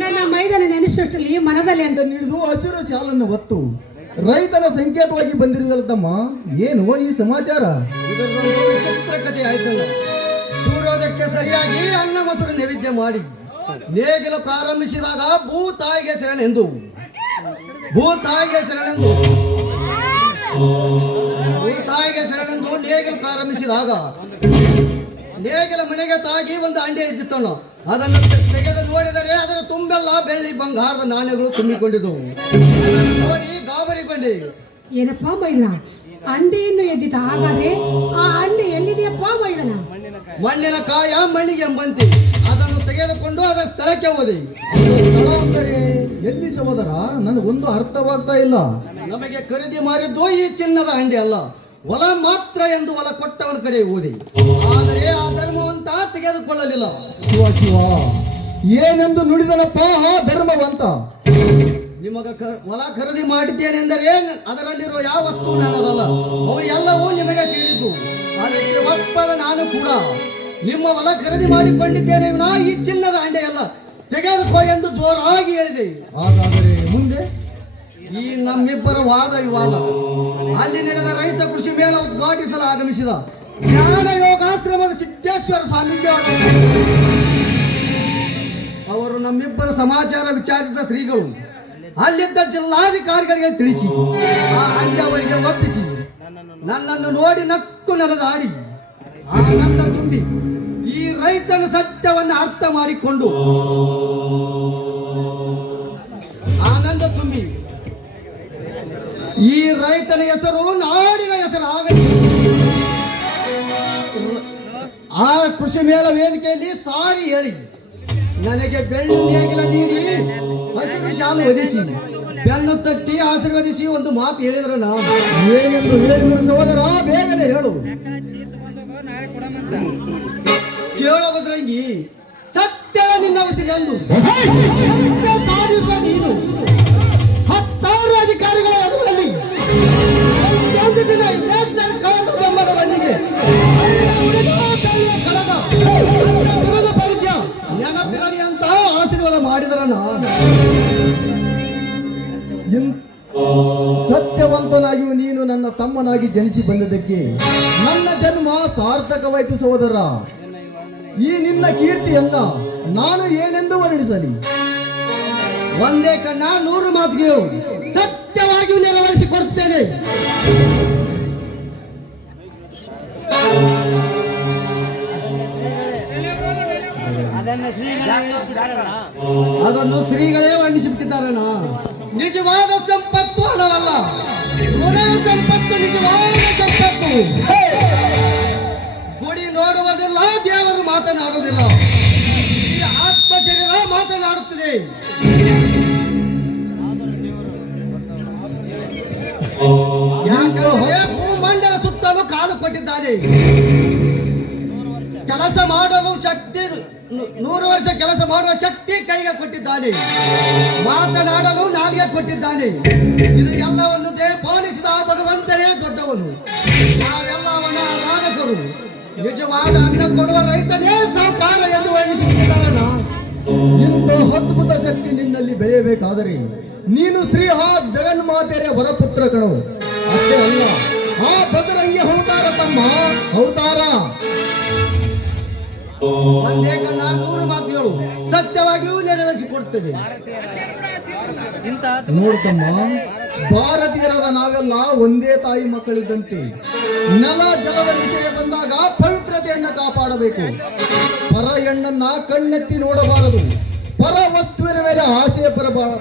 ನನ್ನ ಮೈದನ ನೆನೆಸುವಷ್ಟರಲ್ಲಿ ಮನದಲ್ಲಿ ಅಂತ ಹಿಡಿದು ಹಸಿರು ಶಾಲನ್ನು ಹೊತ್ತು ರೈತನ ಸಂಕೇತವಾಗಿ ಬಂದಿರುವಲ್ಲಮ್ಮ. ಏನು ಈ ಸಮಾಚಾರ? ಇದರೊಂದು ವಿಚಿತ್ರ ಕಥೆ ಆಯ್ತಲ್ಲ. ಸೂರ್ಯೋದಯಕ್ಕೆ ಸರಿಯಾಗಿ ಅನ್ನ ಮೊಸರು ನೈವೇದ್ಯ ಮಾಡಿ ನೇಗಿಲು ಪ್ರಾರಂಭಿಸಿದಾಗ ಭೂತಾಯಿಗೆ ಶರಣೆಂದು ನೇಗಿಲು ಪ್ರಾರಂಭಿಸಿದಾಗ ನೇಗಿಲ ಮನೆಗೆ ತಾಗಿ ಒಂದು ಅಂಡೆ ಇದ್ದಿತ್ತಣ್ಣ. ಅದನ್ನು ತೆಗೆದು ನೋಡಿದರೆ ಅದರ ತುಂಬೆಲ್ಲ ಬೆಳ್ಳಿ ಬಂಗಾರದ ನಾಣ್ಯಗಳು ತುಂಬಿಕೊಂಡಿದ್ದವು. ನೋಡಿ ಗಾಬರಿಗೊಂಡೆ. ಏನಪ್ಪ ಮೈದನ, ಅಂಡೆಯನ್ನು ಎದ್ದಿತ? ಹಾಗಾದ್ರೆ ಆ ಅಂಡೆ ಎಲ್ಲಿದೆಯಪ್ಪ ಮೈದನ? ಮಣ್ಣಿನ ಕಾಯ ಮಣ್ಣಿಗೆ ಎಂಬಂತೆ ಅದನ್ನು ತೆಗೆದುಕೊಂಡು ಅದರ ಸ್ಥಳಕ್ಕೆ ಹೋದೆ. ಸ್ಥಳ ಅಂದರೆ ಎಲ್ಲಿ ಸಹೋದರ? ನನಗೊಂದು ಅರ್ಥವಾಗ್ತಾ ಇಲ್ಲ. ನಮಗೆ ಖರೀದಿ ಮಾಡಿದ್ದು ಈ ಚಿನ್ನದ ಅಂಡೆ ಅಲ್ಲ, ಹೊಲ ಮಾತ್ರ ಎಂದು ಹೊಲ ಕೊಟ್ಟವನ ಕಡೆ ಹೋದೆ. ಆದರೆ ಆ ಧರ್ಮವಂತ ತೆಗೆದುಕೊಳ್ಳಲಿಲ್ಲ. ಶಿವ ಶಿವ, ಏನೆಂದು ನುಡಿದನಪ್ಪ ಆ ಧರ್ಮವಂತ? ನಿಮಗ ಹೊಲ ಖರೀದಿ ಮಾಡಿದ್ದೇನೆಂದರೆ ಅದರಲ್ಲಿರುವ ಯಾವ ವಸ್ತು ನನ್ನದಲ್ಲ, ಅವು ಎಲ್ಲವೂ ನಿಮಗೆ ಸೇರಿದ್ದು. ಅದಕ್ಕೆ ಒಪ್ಪದ ನಾನು ಕೂಡ ನಿಮ್ಮ ಹೊಲ ಖರೀದಿ ಮಾಡಿಕೊಂಡಿದ್ದೇನೆ, ಈ ಚಿನ್ನದ ಅಂಡೆ ಅಲ್ಲ, ತೆಗೆದುಕೋ ಎಂದು ಜೋರಾಗಿ ಹೇಳಿದೆ. ಹಾಗಾದರೆ ಮುಂದೆ? ಈ ನಮ್ಮಿಬ್ಬರ ವಾದ ವಿವಾದ ಅಲ್ಲಿ ನಡೆದ ರೈತ ಕೃಷಿ ಮೇಳ ಉದ್ಘಾಟಿಸಲು ಆಗಮಿಸಿದ ಜ್ಞಾನ ಯೋಗಾಶ್ರಮದ ಸಿದ್ದೇಶ್ವರ ಸ್ವಾಮೀಜಿ ಅವರು ನಮ್ಮಿಬ್ಬರ ಸಮಾಚಾರ ವಿಚಾರಿಸಿದ ಶ್ರೀಗಳು ಅಲ್ಲಿದ್ದ ಜಿಲ್ಲಾಧಿಕಾರಿಗಳಿಗೆ ತಿಳಿಸಿ ಆ ಅಂಡೆ ಅವರಿಗೆ ಒಪ್ಪಿಸಿ ನನ್ನನ್ನು ನೋಡಿ ನಕ್ಕು ನೆಲದಾಡಿ ಆನಂದ ತುಂಬಿ ಈ ರೈತನ ಸತ್ಯವನ್ನು ಅರ್ಥ ಮಾಡಿಕೊಂಡು ಈ ರೈತನ ಹೆಸರು ನಾಡಿನ ಹೆಸರಾಗಲಿ ಆ ಕೃಷಿ ಮೇಳ ವೇದಿಕೆಯಲ್ಲಿ ಸಾರಿ ಹೇಳಿ ನನಗೆ ಬೆಳ್ಳಿ ನೇಗಿಲ ನೀಡಿ ಹಸಿರು ಶಾಲು ಹೊದಿಸಿ ಬೆನ್ನು ತಟ್ಟಿ ಆಶೀರ್ವದಿಸಿ ಒಂದು ಮಾತು ಹೇಳಿದ್ರು. ನಾವು ಏನೆಂದು ಹೇಳಿದ್ರು ಸಹೋದರ? ಬೇಗನೆ ಹೇಳು. ಕೇಳೋ ಬದರಂಗಿ ಸತ್ಯ ನಿನ್ನ ಉಸಿರು ಎಂದು ಸತ್ಯ ಸಾಧಿಸುವ ನೀನು ಹತ್ತಾರು ಅಧಿಕಾರಿಗಳ ಅನುಮತಿ ಒಂದು ದಿನ ಇದೇ ಸರ್ಕಾರದ ಬೆಂಬಲ ಬಂದಿಗೆ ಕಡಗ ವಿರೋಧ ಪಡಿದ್ಯ ನೆನಪಿರಲಿ ಅಂತ ಆಶೀರ್ವಾದ ಮಾಡಿದರ ಸತ್ಯವಂತನಾಗಿಯೂ ನೀನು ನನ್ನ ತಮ್ಮನಾಗಿ ಜನಿಸಿ ಬಂದದಕ್ಕೆ ನನ್ನ ಜನ್ಮ ಸಾರ್ಥಕವಾಯಿತು ಸಹೋದರ. ಈ ನಿನ್ನ ಕೀರ್ತಿಯನ್ನ ನಾನು ಏನೆಂದು ವರ್ಣಿಸಲಿ? ಒಂದೇ ಕಣ್ಣ 100 ಮಾತಿಗೆ ಸತ್ಯವಾಗಿಯೂ ನೆರವೇರಿಸಿ ಕೊಡ್ತೇನೆ. ಅದನ್ನು ಶ್ರೀಗಳೇ ವರ್ಣಿಸಿಬಿಟ್ಟಿದ್ದಾರಣ್ಣ. ನಿಜವಾದ ಸಂಪತ್ತು ಹಣವಲ್ಲ, ಹೃದಯ ಸಂಪತ್ತು ನಿಜವಾದ ಸಂಪತ್ತು. ಗುಡಿ ನೋಡುವುದಿಲ್ಲ, ದೇವರು ಮಾತನಾಡುವುದಿಲ್ಲ, ಈ ಆತ್ಮ ಶರೀರ ಮಾತನಾಡುತ್ತದೆ. ಯಾಕಂದ್ರೆ ಭೂಮಂಡಲ ಸುತ್ತಲೂ ಕಾಲು ಕೊಟ್ಟಿದ್ದಾನೆ. ಕೆಲಸ ಮಾಡಲು ಶಕ್ತಿ 100 ವರ್ಷ ಕೆಲಸ ಮಾಡುವ ಶಕ್ತಿ ಕೈಗೆ ಕೊಟ್ಟಿದ್ದಾನೆ. ಮಾತನಾಡಲು ನಾಲಿಗೆ ಕೊಟ್ಟಿದ್ದಾನೆ. ಇದು ಎಲ್ಲವನ್ನು ಪಾಲಿಸಿದ ಭಗವಂತನೇ ದೊಡ್ಡವನು. ನಾವೆಲ್ಲವನ್ನ ರಾಜಕರು. ನಿಜವಾದ ಅನ್ನ ಕೊಡುವ ರೈತನೇ ಸಾಕಾರ ಎಂದು ವರ್ಣಿಸುತ್ತಿದ್ದಾರಣ್ಣ. ಇಂಥ ಅದ್ಭುತ ಶಕ್ತಿ ನಿನ್ನಲ್ಲಿ ಬೆಳೆಯಬೇಕಾದರೆ ನೀನು ಶ್ರೀ ಆ ಜಗನ್ಮಾತೆಯ ಹೊರಪುತ್ರ ಕಣೋ. ಅಷ್ಟೇ ಅಲ್ಲ, ಆ ಬದರಂಗಿ ಅವತಾರ ತಮ್ಮ ಅವತಾರ. ಒಂದೇ ಕಣ್ಣ 100 ಮಾತುಗಳು ಸತ್ಯವಾಗಿಯೂ ನೆರವೇರಿಸಿಕೊಡ್ತೇವೆ. ನೋಡ್ತಮ್ಮ, ಭಾರತೀಯರಾದ ನಾವೆಲ್ಲ ಒಂದೇ ತಾಯಿ ಮಕ್ಕಳಿದ್ದಂತೆ. ನೆಲ ಜಲದ ವಿಷಯ ಬಂದಾಗ ಪವಿತ್ರತೆಯನ್ನ ಕಾಪಾಡಬೇಕು. ಪರ ಹೆಣ್ಣನ್ನ ಕಣ್ಣೆತ್ತಿ ನೋಡಬಾರದು. ಪರ ವಸ್ತುವಿನ ಮೇಲೆ ಆಸೆ ಬರಬಾರದು.